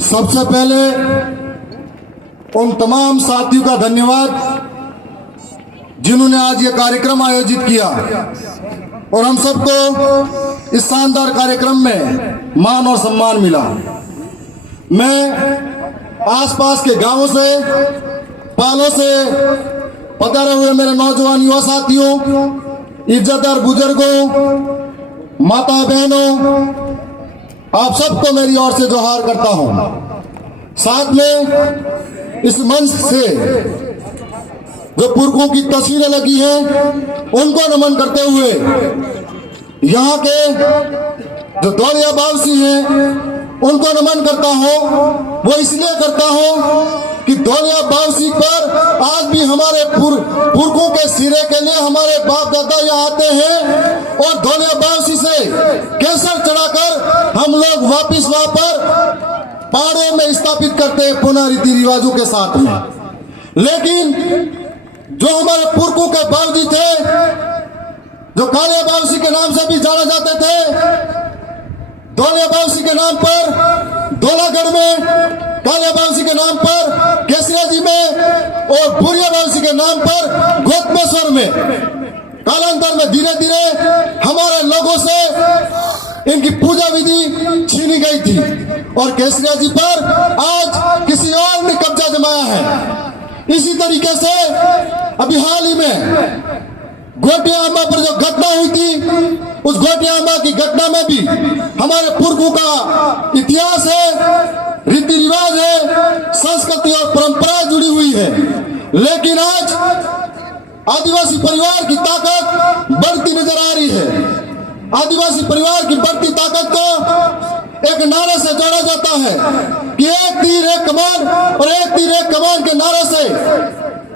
सबसे पहले उन तमाम साथियों का धन्यवाद जिन्होंने आज ये कार्यक्रम आयोजित किया और हम सबको इस शानदार कार्यक्रम में मान और सम्मान मिला। मैं आसपास के गांवों से, पालों से पधारे हुए मेरे नौजवान युवा साथियों, इज्जतदार बुजुर्गों, माता बहनों, आप सबको मेरी ओर से जोहार करता हूं। साथ में इस मंच से जो पुरखों की तस्वीरें लगी हैं उनको नमन करते हुए यहाँ के जो दौड़िया बावसी हैं उनको नमन करता हूँ। वो इसलिए करता हूँ कि दौड़िया बावसी पर आज भी हमारे पुरखों के सिरे के लिए हमारे बाप दादा यहाँ आते हैं और दौड़िया बावसी से केसर चढ़ाकर हम लोग वापिस वहां पर पहाड़ों में स्थापित करते हैं पुनः रीति रिवाजों के साथ में। लेकिन जो हमारे पुरखों के बावजी थे, जो कालिया बावसी के नाम से भी जाना जाते थे, दौलिया बावसी के नाम पर धौलागढ़ में, कालिया बावसी के नाम पर केसरिया जी में और बुरिया बावसी के नाम पर गोतमेश्वर में, कालांतर में धीरे धीरे हमारे लोगों से इनकी पूजा विधि छीनी गई थी और केसरिया जी पर आज किसी और ने कब्जा जमाया है। इसी तरीके से अभी हाल ही में गोटिया अम्बा पर जो घटना हुई थी, उस गोटिया अम्बा की घटना में भी हमारे पुरखों का इतिहास है, रीति रिवाज है, संस्कृति और परंपरा जुड़ी हुई है। लेकिन आज आदिवासी परिवार की ताकत बढ़ती नजर आ रही है। आदिवासी परिवार की बढ़ती ताकत को एक नारे से जोड़ा जाता है कि एक तीर एक कमान, और एक तीर एक कमान के नारे से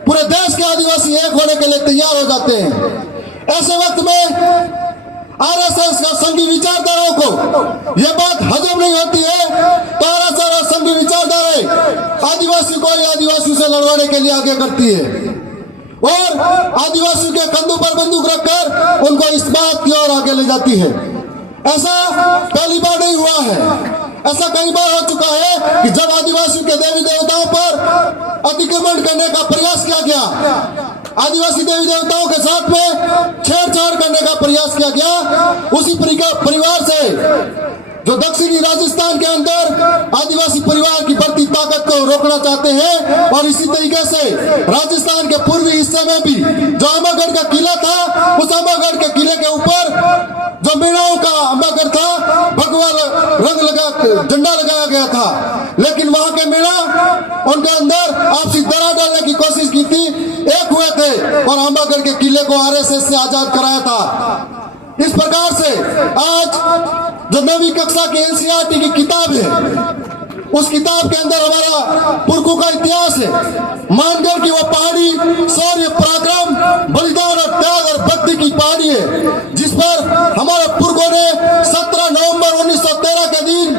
पूरे देश के आदिवासी एक होने के लिए तैयार हो जाते हैं। ऐसे वक्त में आरएसएस का संघी विचारधाराओं को यह बात हजम नहीं होती है तो आरएसएस और संघी विचारधाराएं आदिवासी को आदिवासियों से लड़वाने के लिए आगे करती है और आदिवासियों के कंधों पर बंदूक रखकर उनको इस बात की ओर आगे ले जाती है। ऐसा पहली बार नहीं हुआ है, ऐसा कई बार हो चुका है कि जब आदिवासियों के देवी देवताओं पर अतिक्रमण करने का प्रयास किया गया, आदिवासी देवी देवताओं के साथ में छेड़छाड़ करने का प्रयास किया गया, उसी परिवार से जो दक्षिणी राजस्थान के अंदर आदिवासी परिवार की बढ़ती ताकत को रोकना चाहते हैं। और इसी तरीके से राजस्थान के पूर्वी हिस्से में भी जो अम्बागढ़ का किला था, उस अम्बागढ़ के किले के ऊपर जो मीणाओं का अम्बागढ़ था, भगवा रंग लगा झंडा लगाया गया था, लेकिन वहां के मीणा उनके अंदर आपसी दरार डालने की कोशिश की थी, एक हुए थे और अम्बागढ़ के किले को आरएसएस से आजाद कराया था। इस प्रकार से आज जो नवीं कक्षा की एनसीईआरटी की किताब है, उस किताब के अंदर हमारा पुरखों का इतिहास है, मानगढ़ की वो पहाड़ी शौर्य पराक्रम बलिदान और त्याग और भक्ति की पहाड़ी है, जिस पर हमारे पुरखों ने 17 नवंबर 1913 के दिन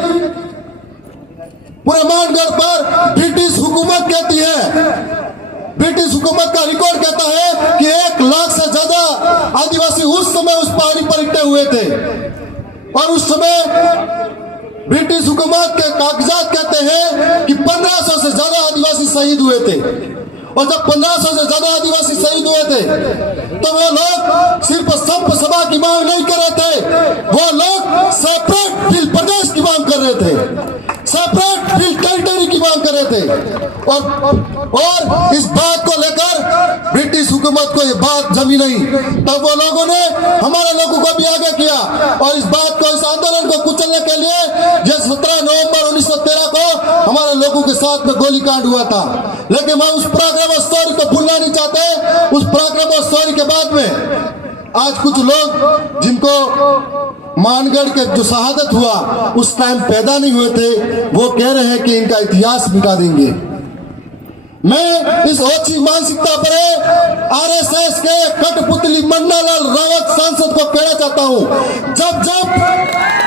पूरे मानगढ़ पर ब्रिटिश हुकूमत कहती है, ब्रिटिश हुकूमत का रिकॉर्ड कहता है कि 1 लाख से ज्यादा आदिवासी उस समय उस पहाड़ी पर इकट्ठे हुए थे और उस समय ब्रिटिश हुकूमत के कागजात कहते हैं कि 1500 से ज्यादा आदिवासी शहीद हुए थे। और जब 1500 से ज्यादा आदिवासी शहीद हुए थे तो वो लोग सिर्फ संप सभा की मांग नहीं कर रहे थे, वो लोग सेपरेट फिल प्रदेश की मांग कर रहे थे, सेपरेट फिल टेरिटरी की मांग कर रहे थे। और इस बात को लेकर ब्रिटिश हुकूमत को ये बात जमी नहीं, तब वो लोगों ने हमारे लोगों को भी आगे किया और इस बात को, इस आंदोलन को कुचलने के लिए ये 17 नवंबर 1913 को हमारे लोगों के साथ में गोलीकांड हुआ था। लेकिन मैं उस पराक्रम और स्टोरी को भूलना नहीं चाहते। उस पराक्रम और स्टोरी के बाद में आज कुछ लोग जिनको मानगढ़ के जो शहादत हुआ उस टाइम पैदा नहीं हुए थे, वो कह रहे हैं कि इनका इतिहास मिटा देंगे। मैं इस ओछी मानसिकता पर आरएसएस के कठपुतली मन्नालाल रावत सांसद को कहना चाहता हूं, जब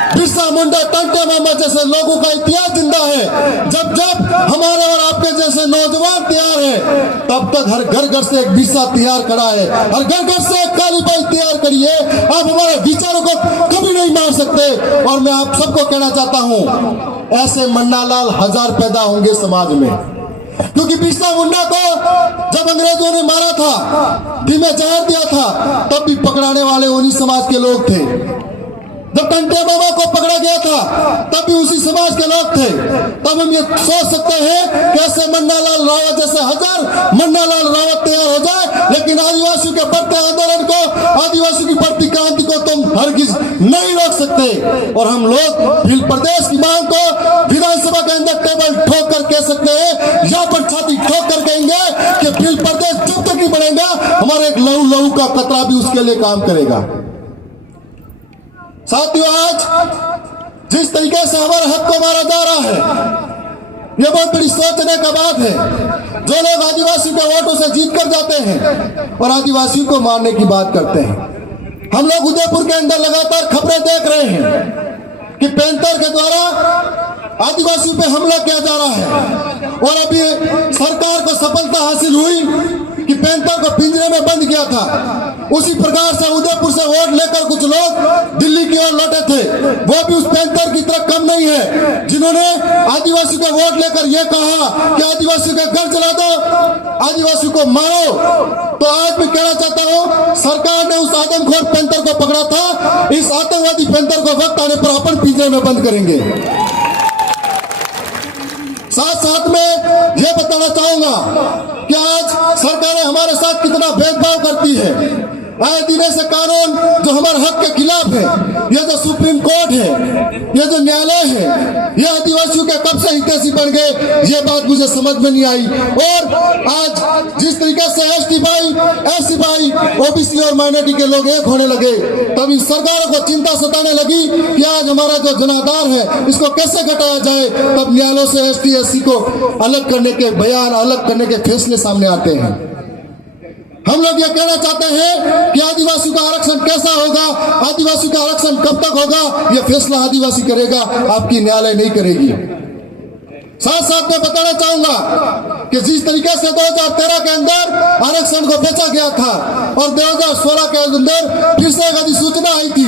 बिरसा मुंडा, टंटे मामा जैसे लोगों का इतिहास जिंदा है। जब जब हमारे और आपके जैसे नौजवान तैयार है, तब तक हर घर घर से एक बिरसा तैयार खड़ा है, हर घर घर से एक काली बाई तैयार करी है। आप हमारे विचारों को कभी नहीं मार सकते। और मैं आप सबको कहना चाहता हूं, ऐसे मन्नालाल हजार पैदा होंगे समाज में, क्योंकि बिरसा मुंडा को जब अंग्रेजों ने मारा था, धीमे जहर दिया था, तब भी पकड़ाने वाले उन्हीं समाज के लोग थे। जब टंटे मामा को पकड़ा गया था, तब भी उसी समाज के लोग थे। तब हम ये सोच सकते हैं कि ऐसे मन्नालाल रावत जैसे हजार मन्नालाल रावत तैयार हो जाए, लेकिन आदिवासियों के बढ़ते आंदोलन को, आदिवासियों की बढ़ती क्रांति को तुम हरगिज नहीं रोक सकते। और हम लोग भील प्रदेश की मांग को विधानसभा के अंदर टेबल ठोक कर कह सकते हैं, या पर छाती ठोक कर कहेंगे कि भील प्रदेश जब तक नहीं बढ़ेगा, हमारे एक लहू लहू का कतरा भी उसके लिए काम करेगा। साथियों, आज जिस तरीके से हमारे हक को मारा जा रहा है, यह बहुत बड़ी सोचने का बात है। जो लोग आदिवासी के वोटों से जीत कर जाते हैं और आदिवासियों को मारने की बात करते हैं। हम लोग उदयपुर के अंदर लगातार खबरें देख रहे हैं कि पैंथर के द्वारा आदिवासियों पे हमला किया जा रहा है। और अभी सरकार को सफलता हासिल हुई कि पैंथर को पिंजरे में बंद किया था। उसी प्रकार से उदयपुर से वोट लेकर कुछ लोग दिल्ली की ओर लौटे थे, वो भी उस पैंथर की तरह कम नहीं है, जिन्होंने आदिवासियों का वोट लेकर यह कहा कि आदिवासियों का घर जला दो, आदिवासियों को मारो। तो आज मैं कहना चाहता हूं, सरकार ने उस आदमखोर पैंथर को पकड़ा था, इस आतंकवादी पैंथर को वक्त आने पर अपन पिंजरे में बंद करेंगे। साथ साथ में यह बताना चाहूंगा कि आज सरकारें हमारे साथ कितना भेदभाव करती है। आए दिन ऐसे कानून जो हमारे हक के खिलाफ है, यह जो सुप्रीम कोर्ट है, यह जो न्यायालय है, यह आदिवासियों के कब से हितैषी बन गए, यह बात मुझे समझ में नहीं आई। और आज जिस तरीके से एसटी भाई, एससी भाई, ओबीसी और माइनॉरिटी के लोग एक होने लगे, तब इन सरकारों को चिंता सताने लगी कि आज हमारा जो जनाधार है, इसको कैसे घटाया जाए। तब न्यायालयों से एसटी एससी को अलग करने के बयान, अलग करने के फैसले सामने आते हैं। हम लोग ये कहना चाहते हैं कि आदिवासियों का आरक्षण कैसा होगा, आदिवासियों का आरक्षण कब तक होगा, यह फैसला आदिवासी करेगा, आपकी न्यायालय नहीं करेगी। साथ साथ मैं बताना चाहूंगा कि जिस तरीके से 2013 के अंदर आरक्षण को बेचा गया था और 2016 के अंदर फिर से एक अधिसूचना आई थी,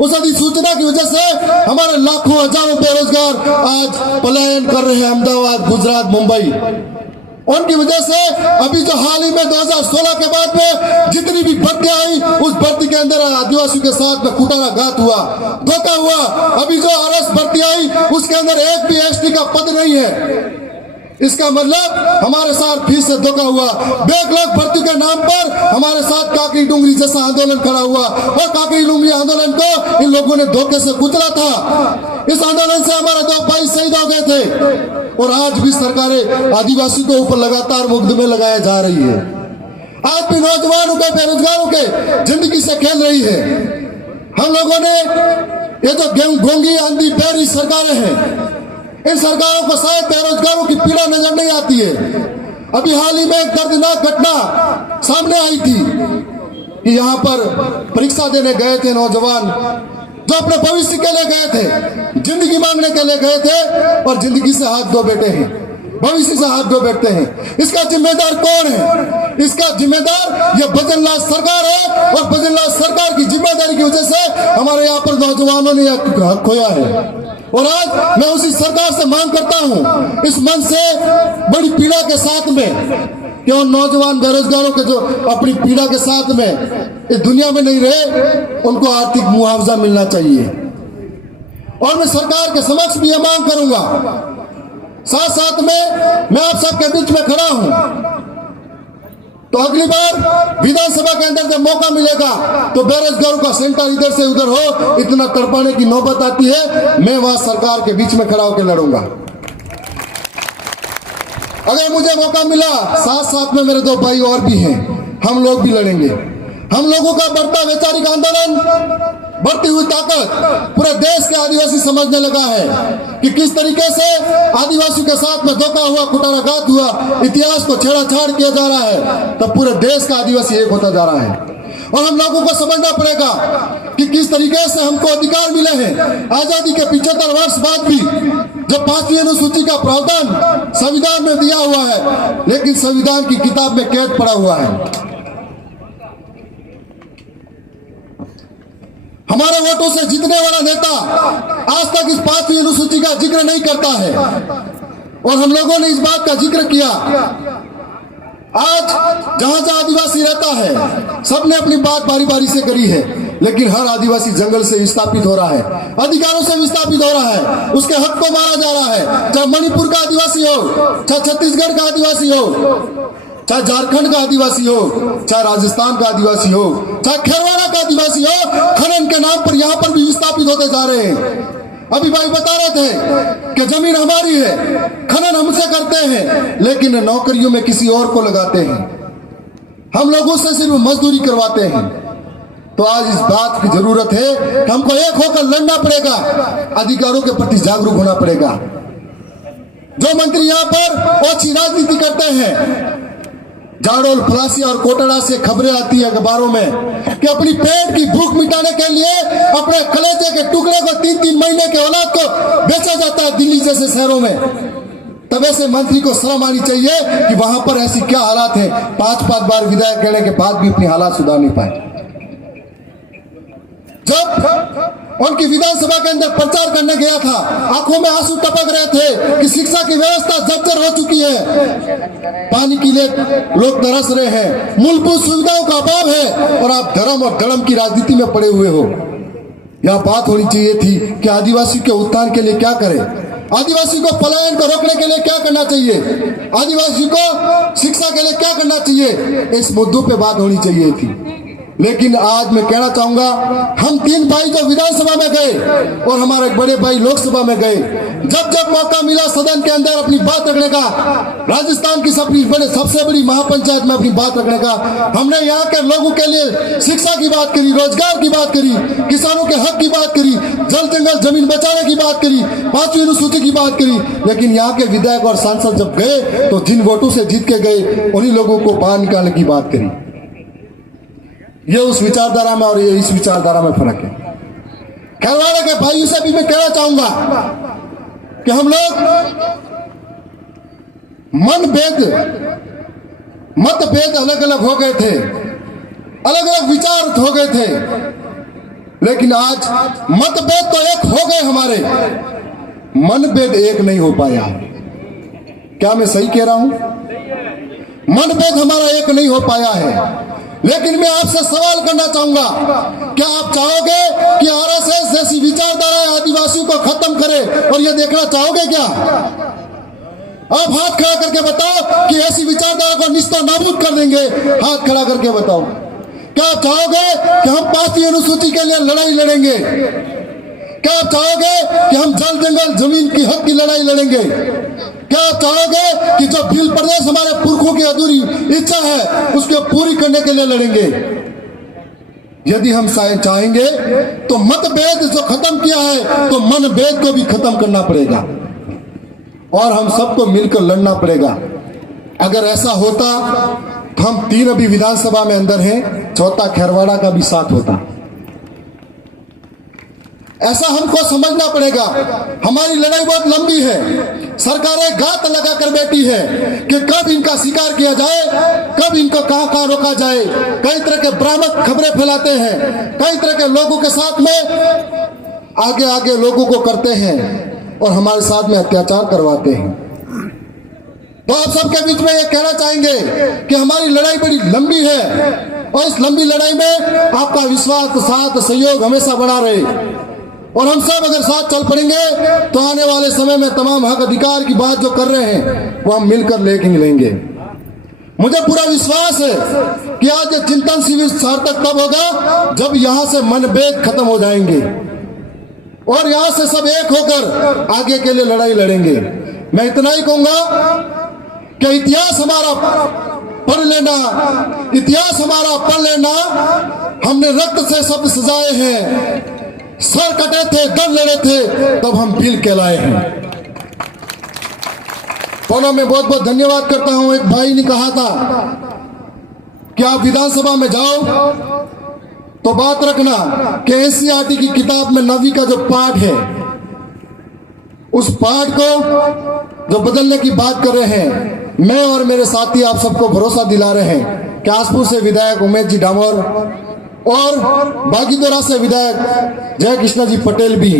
उस अधिसूचना की वजह से हमारे लाखों हजारों बेरोजगार आज पलायन कर रहे हैं अहमदाबाद, गुजरात, मुंबई। उनकी वजह से अभी जो हाल ही में 2016 के बाद में जितनी भी भर्ती आई, उस भर्ती के अंदर आदिवासियों के साथ में कुटाराघात हुआ, धोखा हुआ। अभी जो आरएस भर्ती आई, उसके अंदर एक भी एसटी का पद नहीं है। इसका मतलब हमारे साथ फिर से धोखा हुआ। बैकलॉग भर्ती के नाम पर हमारे साथ काकरी डूंगरी जैसा आंदोलन खड़ा हुआ, और काकरी डूंगरी आंदोलन को इन लोगों ने धोखे से कुचला था। इस आंदोलन से हमारे 2 भाई शहीद हो गए थे, और आज भी सरकारें आदिवासी के ऊपर लगातार मुकदमे लगाए जा रही है। आज भी नौजवानों के, बेरोजगारों के जिंदगी से खेल रही है। हम लोगों ने ये जो गोंगी आंधी बहरी सरकारें हैं, इन सरकारों को शायद बेरोजगारों की पीड़ा नजर नहीं आती है। अभी हाल ही में एक दर्दनाक घटना सामने आई थी कि यहाँ पर परीक्षा देने गए थे नौजवान, जो अपने भविष्य के लिए गए थे, जिंदगी मांगने के लिए गए थे, और जिंदगी से हाथ धो बैठे हैं, भविष्य से हाथ धो बैठते हैं। इसका जिम्मेदार कौन है? इसका जिम्मेदार यह भजनलाल सरकार है, और भजनलाल सरकार की जिम्मेदारी की वजह से हमारे यहाँ पर नौजवानों ने हक खोया है। और आज मैं उसी सरकार से मांग करता हूं, इस मन से बड़ी पीड़ा के साथ में, कि उन नौजवान बेरोजगारों के जो अपनी पीड़ा के साथ में इस दुनिया में नहीं रहे, उनको आर्थिक मुआवजा मिलना चाहिए। और मैं सरकार के समक्ष भी यह मांग करूंगा। साथ साथ में मैं आप सबके बीच में खड़ा हूं, तो अगली बार विधानसभा के अंदर जब मौका मिलेगा, तो बेरोजगारों का सेंटर इधर से उधर हो, इतना तड़पाने की नौबत आती है, मैं वहां सरकार के बीच में खड़ा होकर लड़ूंगा। अगर मुझे मौका मिला, साथ साथ में मेरे 2 भाई और भी हैं, हम लोग भी लड़ेंगे। हम लोगों का बढ़ता वैचारिक आंदोलन, बढ़ती हुई ताकत पूरे देश के आदिवासी समझने लगा है कि किस तरीके से आदिवासियों के साथ में धोखा हुआ, कुटाराघात हुआ, इतिहास को छेड़छाड़ किया जा रहा है, तब पूरे देश का आदिवासी एक होता जा रहा है। और हम लोगों को समझना पड़ेगा कि किस तरीके से हमको अधिकार मिले हैं। आजादी के 75 वर्ष बाद भी जब 5वीं अनुसूची का प्रावधान संविधान में दिया हुआ है, लेकिन संविधान की किताब में कैद पड़ा हुआ है। हमारे वोटों से जीतने वाला नेता आज तक इस 5वीं अनुसूची का जिक्र नहीं करता है, और हम लोगों ने इस बात का जिक्र किया। आज जहां जहां आदिवासी रहता है, सबने अपनी बात बारी बारी से करी है, लेकिन हर आदिवासी जंगल से विस्थापित हो रहा है, अधिकारों से विस्थापित हो रहा है, उसके हक को मारा जा रहा है। चाहे मणिपुर का आदिवासी हो, चाहे छत्तीसगढ़ का आदिवासी हो, चाहे झारखंड का आदिवासी हो, चाहे राजस्थान का आदिवासी हो, चाहे खेरवाड़ा का आदिवासी हो, खनन के नाम पर यहाँ पर भी विस्थापित होते जा रहे हैं। अभी भाई बता रहे थे कि जमीन हमारी है, खनन हमसे करते हैं, लेकिन नौकरियों में किसी और को लगाते हैं, हम लोगों से सिर्फ मजदूरी करवाते हैं। तो आज इस बात की जरूरत है कि हमको एक होकर लड़ना पड़ेगा, अधिकारों के प्रति जागरूक होना पड़ेगा। जो मंत्री यहाँ पर ओछी राजनीति करते हैं, जाड़ोल फलासिया और कोटड़ा से खबरें आती है अखबारों में कि अपनी पेट की भूख मिटाने के लिए अपने कलेजे के टुकड़े को 3-3 महीने के औलाद को बेचा जाता है दिल्ली जैसे शहरों में। तब ऐसे मंत्री को शर्म आनी चाहिए कि वहां पर ऐसी क्या हालात है, 5-5 बार विधायक कहने के बाद भी अपनी हालात सुधार नहीं पाए। जब उनकी विधानसभा के अंदर प्रचार करने गया था, आंखों में आंसू टपक रहे थे कि शिक्षा की व्यवस्था जर्जर हो चुकी है, पानी के लिए लोग तरस रहे हैं, मूलभूत सुविधाओं का अभाव है, और आप धर्म और धर्म की राजनीति में पड़े हुए हो। यह बात होनी चाहिए थी कि आदिवासी के उत्थान के लिए क्या करें, आदिवासी को पलायन को रोकने के लिए क्या करना चाहिए, आदिवासी को शिक्षा के लिए क्या करना चाहिए, इस मुद्दों पे बात होनी चाहिए थी। लेकिन आज मैं कहना चाहूंगा, हम 3 भाई जो विधानसभा में गए और हमारे बड़े भाई लोकसभा में गए, जब जब मौका मिला सदन के अंदर अपनी बात रखने का, राजस्थान की सबसे बड़ी महापंचायत में अपनी बात रखने का, हमने यहाँ के लोगों के लिए शिक्षा की बात करी, रोजगार की बात करी, किसानों के हक की बात करी, जल जंगल जमीन बचाने की बात करी, 5वीं अनुसूची की बात करी। लेकिन यहाँ के विधायक और सांसद जब गए तो जिन वोटों से जीत के गए उन्हीं लोगों को बाहर निकालने की बात करी। ये उस विचारधारा में और ये इस विचारधारा में फर्क है। खेरवाड़ा के भाइयों से भी मैं कहना चाहूंगा कि हम लोग मतभेद अलग अलग हो गए थे, अलग अलग विचार हो गए थे, लेकिन आज मतभेद तो एक हो गए, हमारे मनभेद एक नहीं हो पाया। क्या मैं सही कह रहा हूं? मनभेद हमारा एक नहीं हो पाया है। लेकिन मैं आपसे सवाल करना चाहूंगा, क्या आप चाहोगे कि आरएसएस जैसी विचारधारा आदिवासियों को खत्म करे, और ये देखना चाहोगे क्या? आप हाथ खड़ा करके बताओ कि ऐसी विचारधारा को निस्ता नाबूद कर देंगे। हाथ खड़ा करके बताओ, क्या आप चाहोगे कि हम 5वीं अनुसूची के लिए लड़ाई लड़ेंगे? क्या आप चाहोगे कि हम जल जंगल जमीन की हक की लड़ाई लड़ेंगे? क्या आप चाहोगे कि जो भील प्रदेश हमारे पुरखों की अधूरी इच्छा है उसको पूरी करने के लिए लड़ेंगे? यदि हम चाहेंगे तो मतभेद जो खत्म किया है, तो मनभेद को भी खत्म करना पड़ेगा और हम सबको मिलकर लड़ना पड़ेगा। अगर ऐसा होता तो हम 3 अभी विधानसभा में अंदर हैं, चौथा खेरवाड़ा का भी साथ होता। ऐसा हमको समझना पड़ेगा। हमारी लड़ाई बहुत लंबी है, सरकारें घात लगा कर बैठी है कि कब इनका शिकार किया जाए, कब इनको कहां कहां रोका जाए। कई तरह के भ्रामक खबरें फैलाते हैं, कई तरह के लोगों के साथ में आगे आगे लोगों को करते हैं और हमारे साथ में अत्याचार करवाते हैं। तो आप सबके बीच में ये कहना चाहेंगे कि हमारी लड़ाई बड़ी लंबी है और इस लंबी लड़ाई में आपका विश्वास, साथ, सहयोग हमेशा बना रहे, और हम सब अगर साथ चल पड़ेंगे तो आने वाले समय में तमाम हक अधिकार की बात जो कर रहे हैं वो हम मिलकर लेंगे। मुझे पूरा विश्वास है कि आज ये चिंतन शिविर सार्थक तब होगा जब यहाँ से मनभेद खत्म हो जाएंगे और यहाँ से सब एक होकर आगे के लिए लड़ाई लड़ेंगे। मैं इतना ही कहूंगा कि इतिहास हमारा पढ़ लेना, इतिहास हमारा पढ़ लेना। हमने रक्त से शब्द सजाए हैं, सर कटे थे, दर लड़े थे, तब हम भील कहलाए हैं। तो मैं बहुत बहुत धन्यवाद करता हूं। एक भाई ने कहा था कि आप विधानसभा में जाओ तो बात रखना कि एनसीईआरटी की किताब में 9वीं का जो पाठ है, उस पाठ को जो बदलने की बात कर रहे हैं, मैं और मेरे साथी आप सबको भरोसा दिला रहे हैं कि आसपुर से विधायक उमेश जी डामोर और बागीदोरा से विधायक जय कृष्णा जी पटेल भी,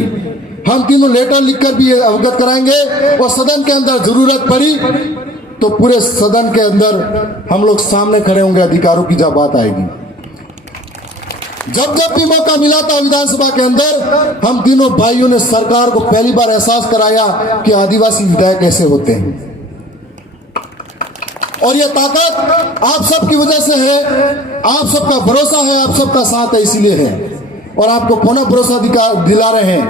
हम तीनों लेटर लिखकर भी अवगत कराएंगे। और सदन के अंदर जरूरत पड़ी तो पूरे सदन के अंदर हम लोग सामने खड़े होंगे अधिकारों की जब बात आएगी। जब जब भी मौका मिला था विधानसभा के अंदर, हम तीनों भाइयों ने सरकार को पहली बार एहसास कराया कि आदिवासी विधायक कैसे होते हैं। और ये ताकत आप सबकी वजह से है, आप सबका भरोसा है, आप सबका साथ है, इसीलिए है। और आपको पुनः भरोसा दिला रहे हैं।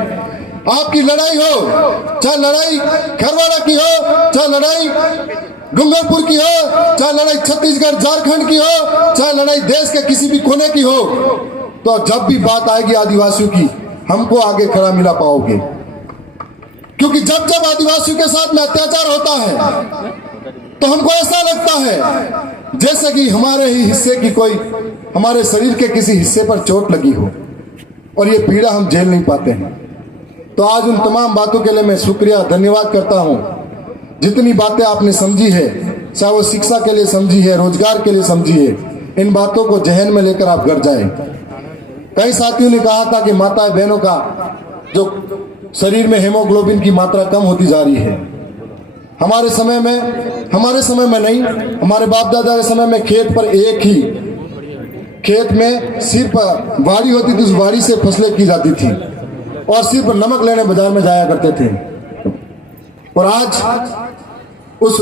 आपकी लड़ाई हो, चाहे लड़ाई खरवाड़ा की हो, चाहे लड़ाई डूंगरपुर की हो, चाहे लड़ाई छत्तीसगढ़ झारखंड की हो, चाहे लड़ाई देश के किसी भी कोने की हो, तो जब भी बात आएगी आदिवासियों की, हमको आगे खड़ा मिला पाओगे। क्योंकि जब जब आदिवासियों के साथ में अत्याचार होता है तो हमको ऐसा लगता है जैसे कि हमारे ही हिस्से की कोई, हमारे शरीर के किसी हिस्से पर चोट लगी हो, और ये पीड़ा हम झेल नहीं पाते हैं। तो आज उन तमाम बातों के लिए मैं शुक्रिया धन्यवाद करता हूं। जितनी बातें आपने समझी है, चाहे वो शिक्षा के लिए समझी है, रोजगार के लिए समझी है, इन बातों को जहन में लेकर आप घर जाएं। कई साथियों ने कहा था कि माता बहनों का जो शरीर में हेमोग्लोबिन की मात्रा कम होती जा रही है। हमारे समय में नहीं, हमारे बाप दादा के समय में खेत पर एक ही खेत में सिर्फ बाड़ी होती थी, उस बाड़ी से फसलें की जाती थी और सिर्फ नमक लेने बाजार में जाया करते थे। और आज उस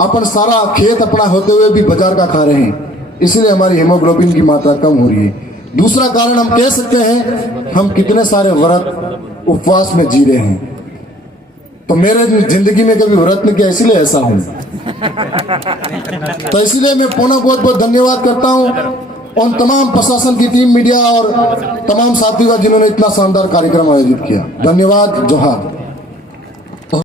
अपन सारा खेत अपना होते हुए भी बाजार का खा रहे हैं, इसलिए हमारी हेमोग्लोबिन की मात्रा कम हो रही है। दूसरा कारण हम कह सकते हैं, हम कितने सारे व्रत उपवास में जी रहे हैं। तो मेरे जिंदगी में कभी व्रत नहीं किया, इसलिए ऐसा हूं। तो इसलिए मैं पुनः बहुत बहुत धन्यवाद करता हूं उन तमाम प्रशासन की टीम, मीडिया और तमाम साथियों का जिन्होंने इतना शानदार कार्यक्रम आयोजित किया। धन्यवाद। जोहार।